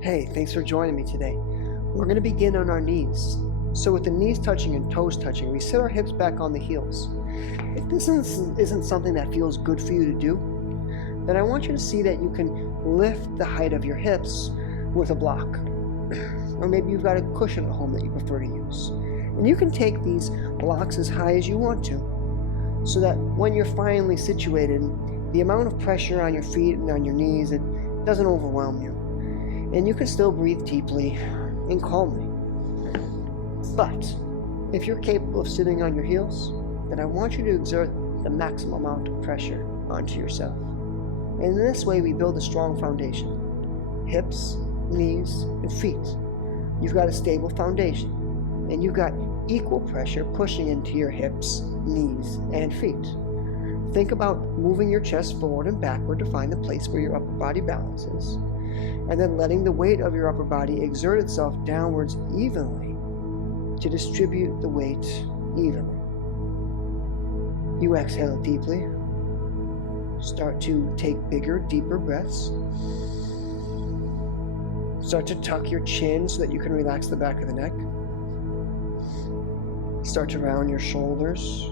Hey, thanks for joining me today. We're going to begin on our knees. So with the knees touching and toes touching, we sit our hips back on the heels. If this isn't something that feels good for you to do, then I want you to see that you can lift the height of your hips with a block. Or maybe you've got a cushion at home that you prefer to use. And you can take these blocks as high as you want to, so that when you're finally situated, the amount of pressure on your feet and on your knees, it doesn't overwhelm you. And you can still breathe deeply and calmly. But if you're capable of sitting on your heels, then I want you to exert the maximum amount of pressure onto yourself. And in this way, we build a strong foundation. Hips, knees, and feet. You've got a stable foundation, and you've got equal pressure pushing into your hips, knees, and feet. Think about moving your chest forward and backward to find the place where your upper body balance is, and then letting the weight of your upper body exert itself downwards evenly to distribute the weight evenly. You exhale deeply. Start to take bigger, deeper breaths. Start to tuck your chin so that you can relax the back of the neck. Start to round your shoulders.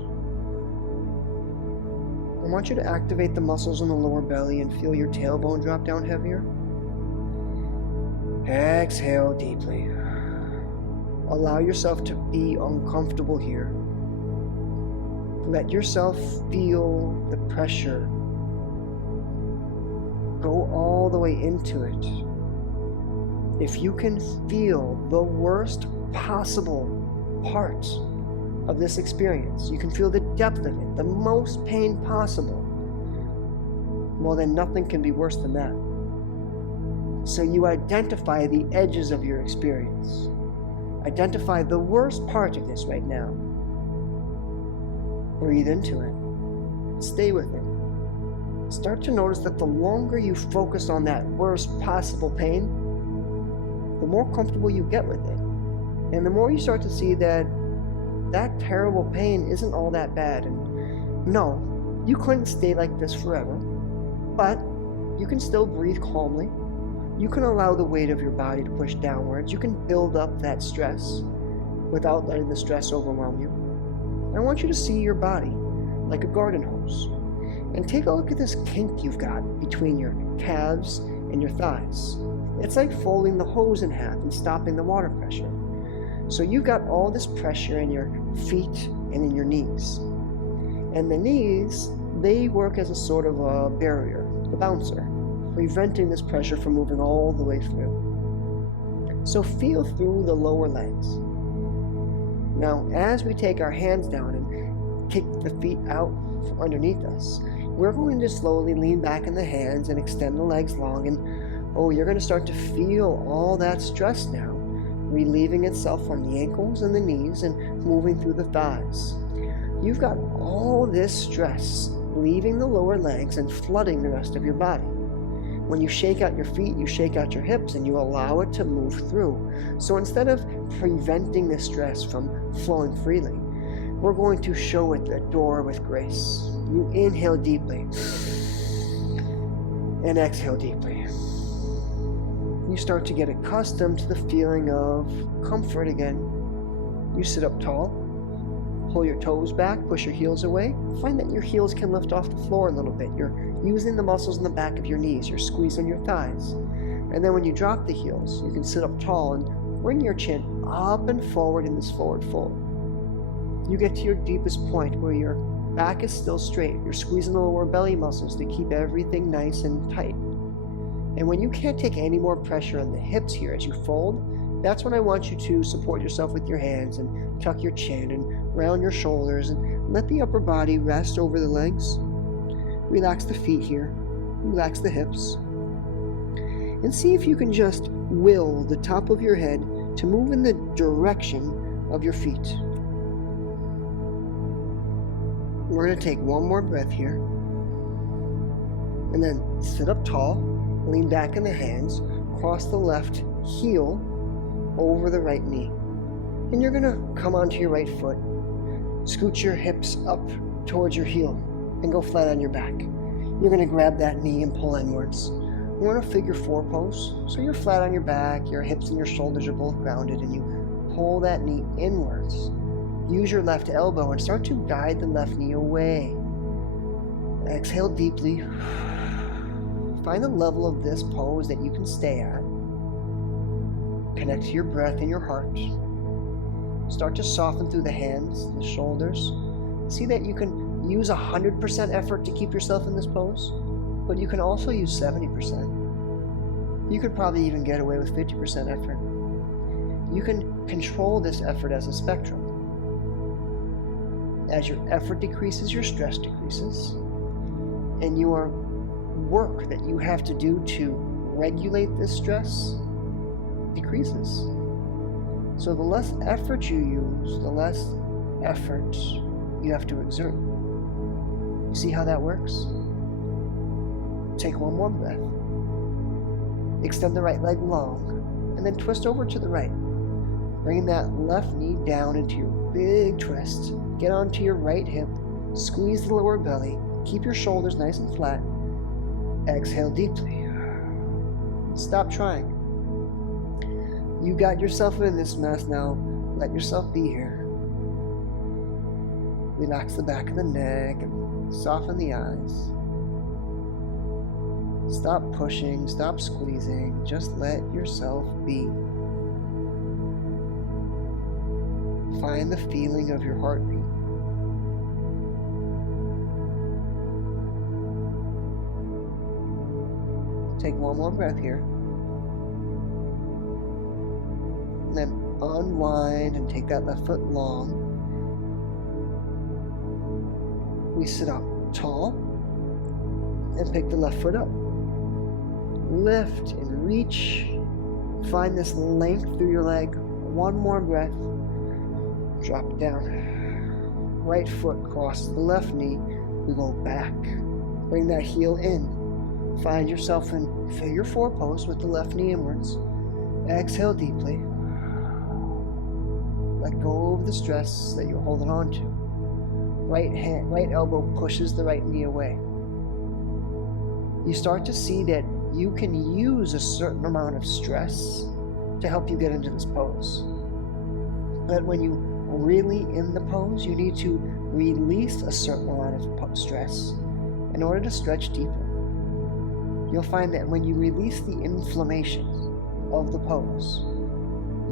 I want you to activate the muscles in the lower belly and feel your tailbone drop down heavier. Exhale deeply. Allow yourself to be uncomfortable here. Let yourself feel the pressure. Go all the way into it. If you can feel the worst possible part of this experience, you can feel the depth of it, the most pain possible, well, then nothing can be worse than that. So you identify the edges of your experience. Identify the worst part of this right now. Breathe into it. Stay with it. Start to notice that the longer you focus on that worst possible pain, the more comfortable you get with it. And the more you start to see that that terrible pain isn't all that bad. And no, you couldn't stay like this forever, but you can still breathe calmly. You can allow the weight of your body to push downwards. You can build up that stress without letting the stress overwhelm you. I want you to see your body like a garden hose. And take a look at this kink you've got between your calves and your thighs. It's like folding the hose in half and stopping the water pressure. So you've got all this pressure in your feet and in your knees. And the knees, they work as a sort of a barrier, a bouncer, preventing this pressure from moving all the way through. So feel through the lower legs. Now, as we take our hands down and kick the feet out from underneath us, we're going to slowly lean back in the hands and extend the legs long, and you're going to start to feel all that stress now, relieving itself from the ankles and the knees and moving through the thighs. You've got all this stress leaving the lower legs and flooding the rest of your body. When you shake out your feet, you shake out your hips, and you allow it to move through. So instead of preventing the stress from flowing freely, we're going to show it the door with grace. You inhale deeply and exhale deeply. You start to get accustomed to the feeling of comfort again. You sit up tall, pull your toes back, push your heels away. Find that your heels can lift off the floor a little bit. You're using the muscles in the back of your knees. You're squeezing your thighs. And then when you drop the heels, you can sit up tall and bring your chin up and forward in this forward fold. You get to your deepest point where your back is still straight. You're squeezing the lower belly muscles to keep everything nice and tight. And when you can't take any more pressure on the hips here as you fold, that's when I want you to support yourself with your hands and tuck your chin and round your shoulders and let the upper body rest over the legs. Relax the feet here. Relax the hips. And see if you can just will the top of your head to move in the direction of your feet. We're going to take one more breath here. And then sit up tall, lean back in the hands, cross the left heel over the right knee. And you're going to come onto your right foot, scoot your hips up towards your heel, and go flat on your back. You're going to grab that knee and pull inwards. We're in a figure 4 pose, so you're flat on your back, your hips and your shoulders are both grounded, and you pull that knee inwards. Use your left elbow and start to guide the left knee away. Exhale deeply. Find the level of this pose that you can stay at. Connect to your breath and your heart. Start to soften through the hands, the shoulders. See that you can use 100% effort to keep yourself in this pose, but you can also use 70%. You could probably even get away with 50% effort. You can control this effort as a spectrum. As your effort decreases, your stress decreases, and your work that you have to do to regulate this stress decreases. So the less effort you use, the less effort you have to exert. You see how that works? Take one more breath. Extend the right leg long, and then twist over to the right. Bring that left knee down into your big twist. Get onto your right hip. Squeeze the lower belly. Keep your shoulders nice and flat. Exhale deeply. Stop trying. You got yourself in this mess now. Let yourself be here. Relax the back of the neck and soften the eyes. Stop pushing, stop squeezing. Just let yourself be. Find the feeling of your heartbeat. Take one more breath here. And then unwind and take that left foot long. We sit up tall and pick the left foot up. Lift and reach. Find this length through your leg. One more breath. Drop it down. Right foot crosses the left knee. We go back. Bring that heel in. Find yourself in figure 4 pose with the left knee inwards. Exhale deeply. Let go of the stress that you're holding on to. Right elbow pushes the right knee away. You start to see that you can use a certain amount of stress to help you get into this pose. But when you really in the pose, you need to release a certain amount of stress in order to stretch deeper. You'll find that when you release the inflammation of the pose,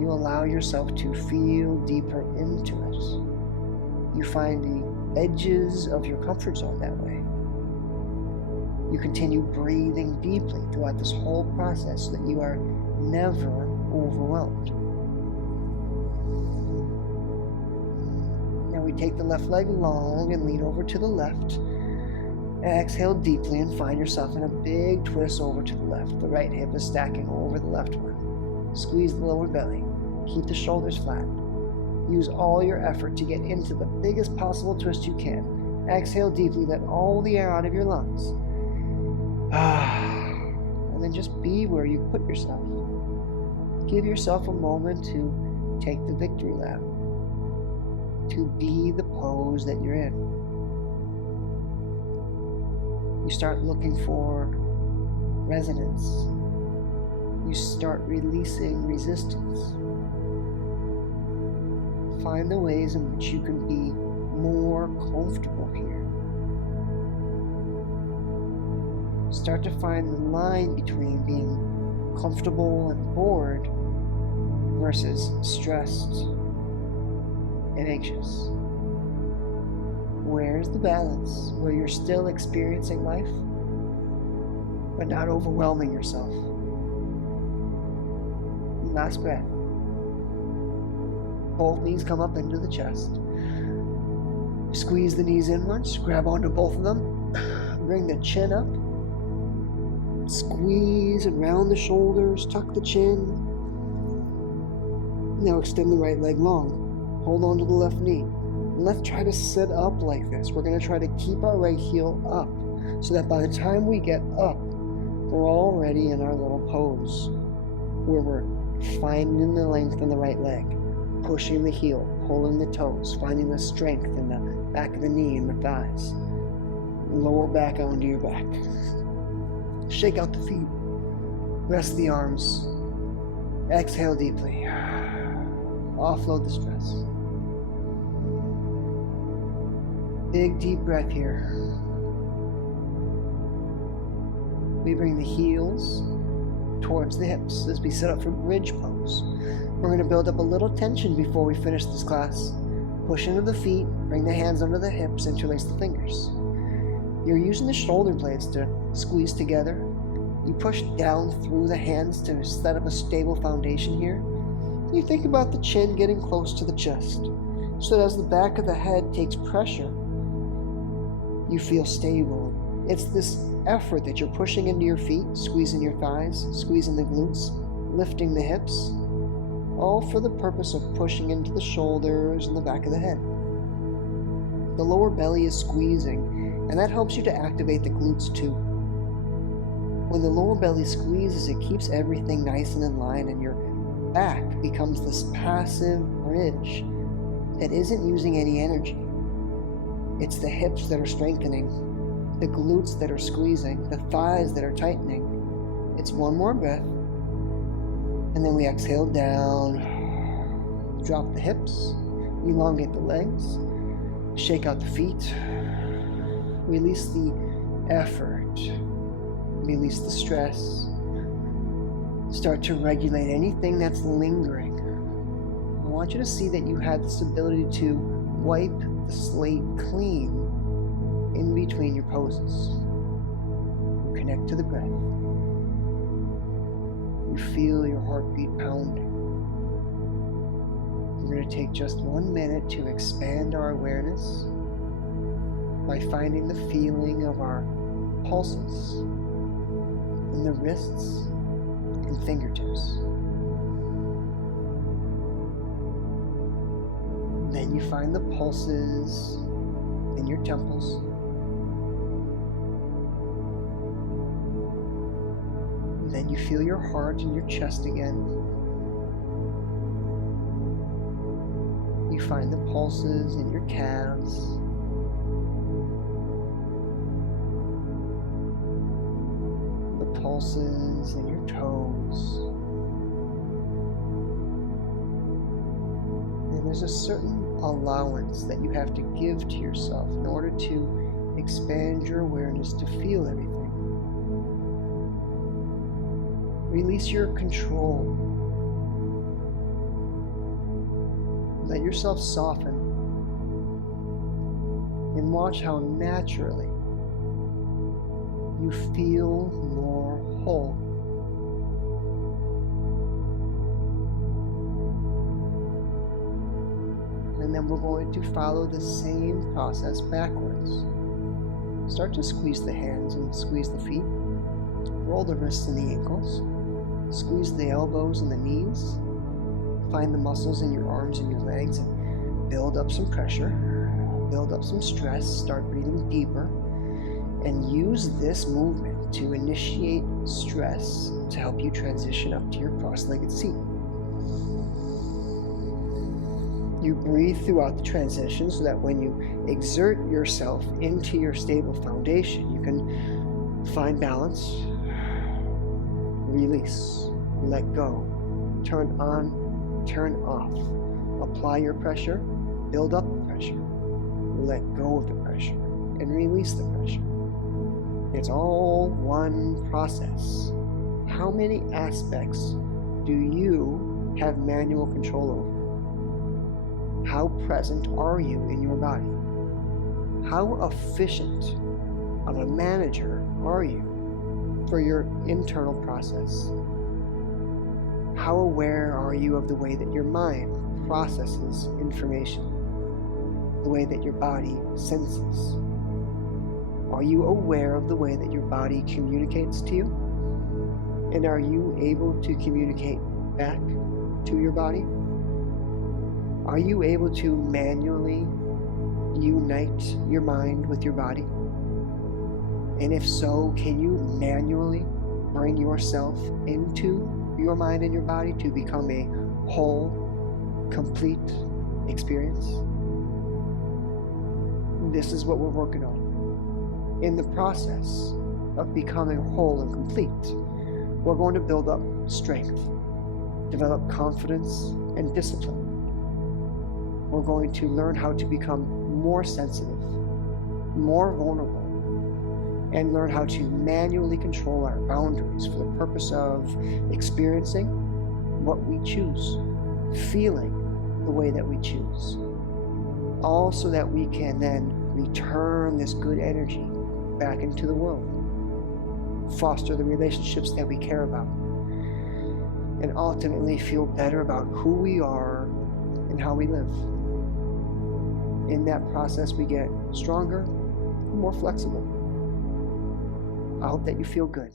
you allow yourself to feel deeper into it. You find the edges of your comfort zone that way. You continue breathing deeply throughout this whole process so that you are never overwhelmed. Now we take the left leg long and lean over to the left. Exhale deeply and find yourself in a big twist over to the left. The right hip is stacking over the left one. Squeeze the lower belly. Keep the shoulders flat. Use all your effort to get into the biggest possible twist you can. Exhale deeply, let all the air out of your lungs. And then just be where you put yourself. Give yourself a moment to take the victory lap. To be the pose that you're in. You start looking for resonance. You start releasing resistance. Find the ways in which you can be more comfortable here. Start to find the line between being comfortable and bored versus stressed and anxious. Where's the balance where you're still experiencing life, but not overwhelming yourself? Last breath. Both knees come up into the chest. Squeeze the knees inwards, grab onto both of them, bring the chin up, squeeze and round the shoulders, tuck the chin. Now extend the right leg long. Hold on to the left knee. Let's try to sit up like this. We're going to try to keep our right heel up so that by the time we get up, we're already in our little pose where we're finding the length in the right leg, pushing the heel, pulling the toes, finding the strength in the back of the knee and the thighs. Lower back onto your back. Shake out the feet. Rest the arms. Exhale deeply. Offload the stress. Big deep breath here. We bring the heels towards the hips as we set up for bridge pose. We're going to build up a little tension before we finish this class. Push into the feet, bring the hands under the hips, interlace the fingers. You're using the shoulder blades to squeeze together. You push down through the hands to set up a stable foundation here. You think about the chin getting close to the chest, so that as the back of the head takes pressure, you feel stable. It's this effort that you're pushing into your feet, squeezing your thighs, squeezing the glutes, lifting the hips, all for the purpose of pushing into the shoulders and the back of the head. The lower belly is squeezing, and that helps you to activate the glutes too. When the lower belly squeezes, it keeps everything nice and in line, and your back becomes this passive bridge that isn't using any energy. It's the hips that are strengthening, the glutes that are squeezing, the thighs that are tightening. It's one more breath, and then we exhale down, drop the hips, elongate the legs, shake out the feet, release the effort, release the stress, start to regulate anything that's lingering. I want you to see that you have this ability to wipe the slate clean in between your poses. Connect to the breath. You feel your heartbeat pounding. We're going to take just 1 minute to expand our awareness by finding the feeling of our pulses in the wrists and fingertips. Then you find the pulses in your temples. Then you feel your heart in your chest again. You find the pulses in your calves. The pulses in your toes. And there's a certain allowance that you have to give to yourself in order to expand your awareness to feel everything. Release your control. Let yourself soften and watch how naturally you feel more whole. And then we're going to follow the same process backwards. Start to squeeze the hands and squeeze the feet. Roll the wrists and the ankles. Squeeze the elbows and the knees. Find the muscles in your arms and your legs and build up some pressure. Build up some stress. Start breathing deeper. And use this movement to initiate stress to help you transition up to your cross-legged seat. You breathe throughout the transition so that when you exert yourself into your stable foundation, you can find balance, release, let go, turn on, turn off, apply your pressure, build up the pressure, let go of the pressure, and release the pressure. It's all one process. How many aspects do you have manual control over? How present are you in your body? How efficient of a manager are you for your internal process? How aware are you of the way that your mind processes information, the way that your body senses? Are you aware of the way that your body communicates to you? And are you able to communicate back to your body? Are you able to manually unite your mind with your body? And if so, can you manually bring yourself into your mind and your body to become a whole, complete experience? This is what we're working on. In the process of becoming whole and complete, We're going to build up strength, develop confidence and discipline. We're going to learn how to become more sensitive, more vulnerable, and learn how to manually control our boundaries for the purpose of experiencing what we choose, feeling the way that we choose, all so that we can then return this good energy back into the world, foster the relationships that we care about, and ultimately feel better about who we are and how we live. In that process, we get stronger and more flexible. I hope that you feel good.